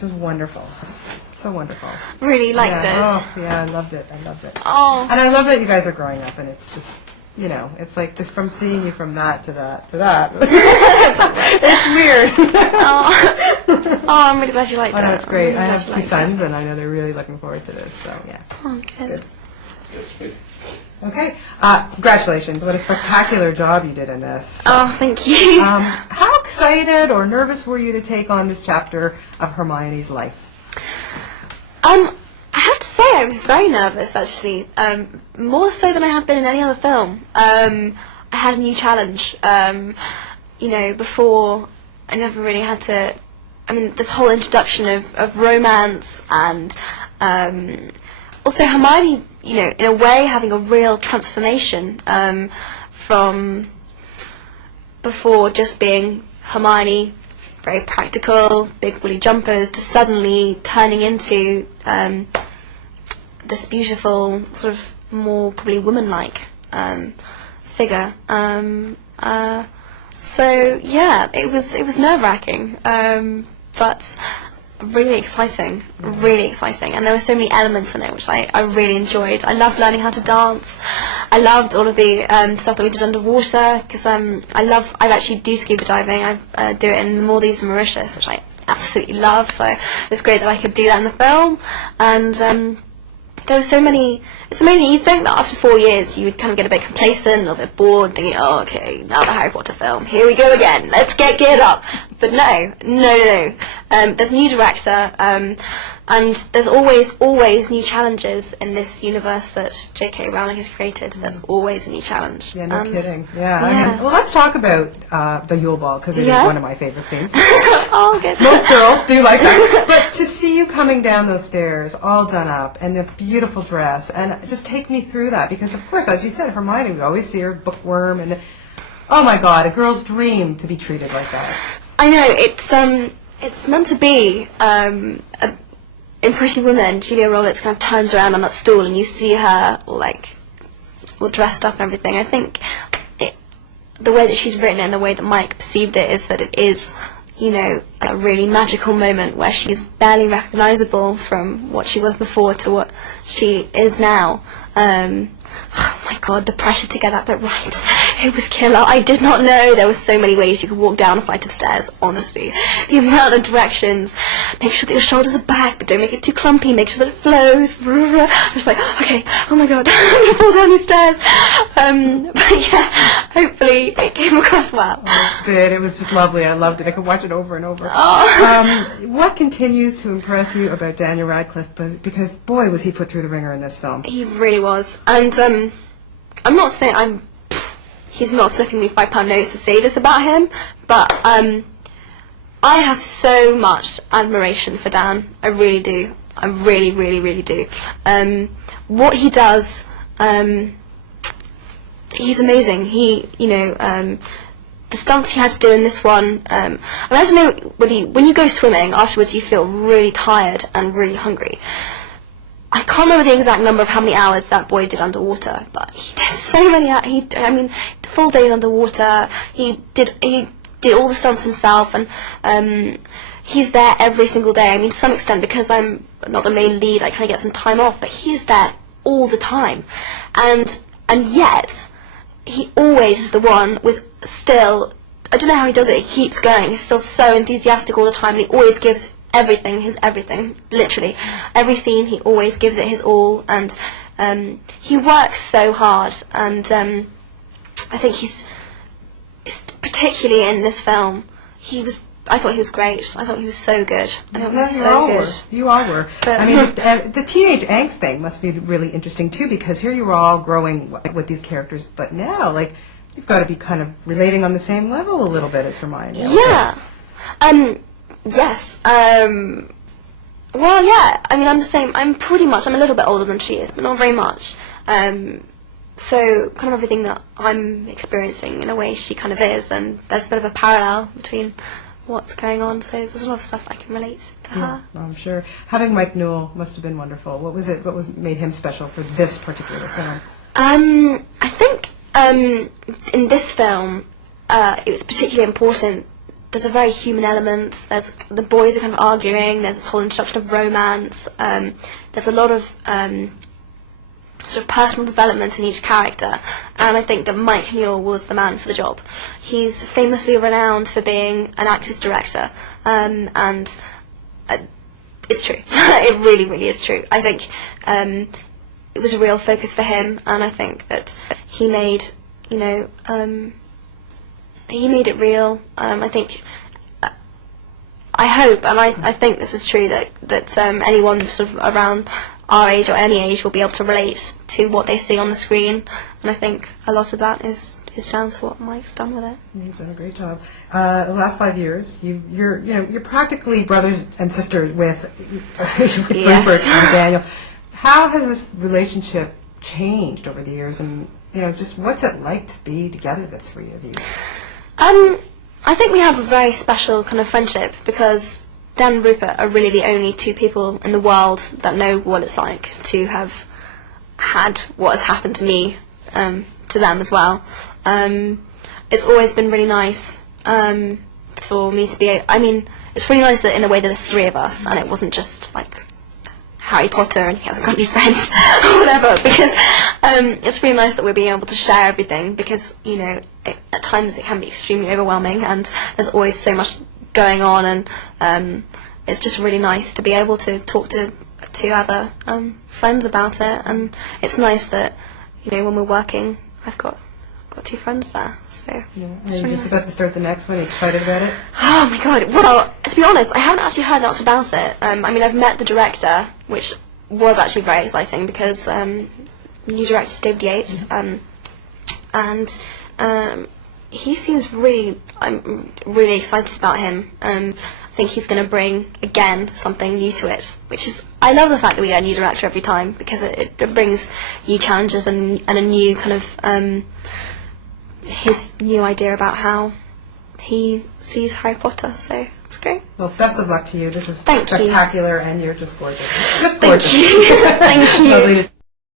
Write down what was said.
This is wonderful. So wonderful. Really liked it. Oh, yeah, I loved it. Oh. And I love that you guys are growing up, and it's just, you know, it's like just from seeing you from that to that to that. It's weird. Oh, I'm really glad you liked it. Oh, no, it's great. Really I glad have you 2 liked sons, it. and I know they're really looking forward to this, so yeah. Oh, It's good. good. That's good. Okay. Congratulations. What a spectacular job you did in this. Oh, thank you. How excited or nervous were you to take on this chapter of Hermione's life? I have to say I was very nervous, actually. More so than I have been in any other film. I had a new challenge. You know, before I never really had to... I mean, this whole introduction of romance and also Hermione, you know, in a way having a real transformation from before just being Hermione, very practical, big woolly jumpers, to suddenly turning into this beautiful, sort of more probably woman-like figure. So yeah, it was nerve-wracking, but really exciting, and there were so many elements in it which I really enjoyed. I loved learning how to dance. I loved all of the stuff that we did underwater, because I actually do scuba diving. I do it in the Maldives and Mauritius, which I absolutely love, so it's great that I could do that in the film. And there were so many... It's amazing. You'd think that after 4 years you would kind of get a bit complacent, a little bit bored, thinking, oh, okay, now the Harry Potter film. Here we go again. Let's get geared up. But no. There's a new director, and there's always new challenges in this universe that J.K. Rowling has created. There's always a new challenge. Yeah, no And kidding. Yeah. I mean, well, let's talk about the Yule Ball, because it is one of my favorite scenes. Oh, good. Most girls do like that. But to see you coming down those stairs, all done up, and the beautiful dress, and just take me through that, because, of course, as you said, Hermione, we always see her bookworm, and, oh, my God, a girl's dream to be treated like that. I know, it's meant to be... in Pretty Woman, Julia Roberts kind of turns around on that stool and you see her all dressed up and everything. I think the way that she's written it and the way that Mike perceived it is that it is, you know, a really magical moment where she's barely recognisable from what she was before to what she is now. Oh my God, the pressure to get that bit right. It was killer. I did not know there were so many ways you could walk down a flight of stairs, honestly. The amount of directions. Make sure that your shoulders are back, but don't make it too clumpy. Make sure that it flows. I was like, okay, oh my God, I'm going to fall down these stairs. But yeah, hopefully it came across well. Oh, it did. It was just lovely. I loved it. I could watch it over and over. Oh. What continues to impress you about Daniel Radcliffe? Because, boy, was he put through the ringer in this film. He really was. And I'm not saying he's not slipping me £5 notes to say this about him, but I have so much admiration for Dan. I really do. I really, really, really do. What he does, he's amazing. He, you know, the stunts he had to do in this one. I mean, I don't know, when you go swimming afterwards, you feel really tired and really hungry. I can't remember the exact number of how many hours that boy did underwater, but he did so many. I mean, full days underwater. He did all the stunts himself, and he's there every single day. I mean, to some extent, because I'm not the main lead, I kind of get some time off, but he's there all the time, and yet he always is the one with still. I don't know how he does it. He keeps going. He's still so enthusiastic all the time, and he always gives his everything, literally. Every scene he always gives it his all, and he works so hard, and I think he's particularly in this film, I thought he was great. I thought he was so good. I thought he was so good. You all were. But, I mean, the teenage angst thing must be really interesting too, because here you were all growing with these characters, but now, like, you've got to be kind of relating on the same level a little bit as Hermione. Yeah. Yes. Well, yeah. I mean, I'm the same. I'm a little bit older than she is, but not very much. So kind of everything that I'm experiencing, in a way, she kind of is, and there's a bit of a parallel between what's going on. So there's a lot of stuff I can relate to her. I'm sure. Having Mike Newell must have been wonderful. What made him special for this particular film? I think in this film, it was particularly important there's a very human element. There's the boys are kind of arguing. There's this whole introduction of romance. There's a lot of sort of personal development in each character, and I think that Mike Newell was the man for the job. He's famously renowned for being an actor's director, and it's true. It really, really is true. I think it was a real focus for him, and I think that he made, he made it real. I think, I hope, and I think this is true, that anyone sort of around our age or any age will be able to relate to what they see on the screen, and I think a lot of that is down to what Mike's done with it. He's done a great job. The last 5 years, you're practically brothers and sisters with Yes. Rupert and Daniel. How has this relationship changed over the years, and just what's it like to be together, the three of you? I think we have a very special kind of friendship because Dan and Rupert are really the only two people in the world that know what it's like to have had what has happened to me, to them as well. It's always been really nice for me to be. It's really nice that in a way that there's three of us, and it wasn't just like Harry Potter and he hasn't got any friends or whatever. Because it's really nice that we're being able to share everything. Because at times it can be extremely overwhelming, and there's always so much going on, and it's just really nice to be able to talk to other friends about it. And it's nice that when we're working, I've got two friends there, so And it's you're really just nice. about to start the next one. Are you excited about it? Oh my god, well, to be honest, I haven't actually heard much about it. I've met the director, which was actually very exciting because new director is David Yates, and he seems I'm really excited about him. I think he's going to bring, again, something new to it, which is, I love the fact that we get a new director every time, because it brings new challenges and a new kind of, his new idea about how he sees Harry Potter, so it's great. Well, best of luck to you. This is Thank you. spectacular, and you're just gorgeous. Just Thank gorgeous. you. Thank you. Lovely to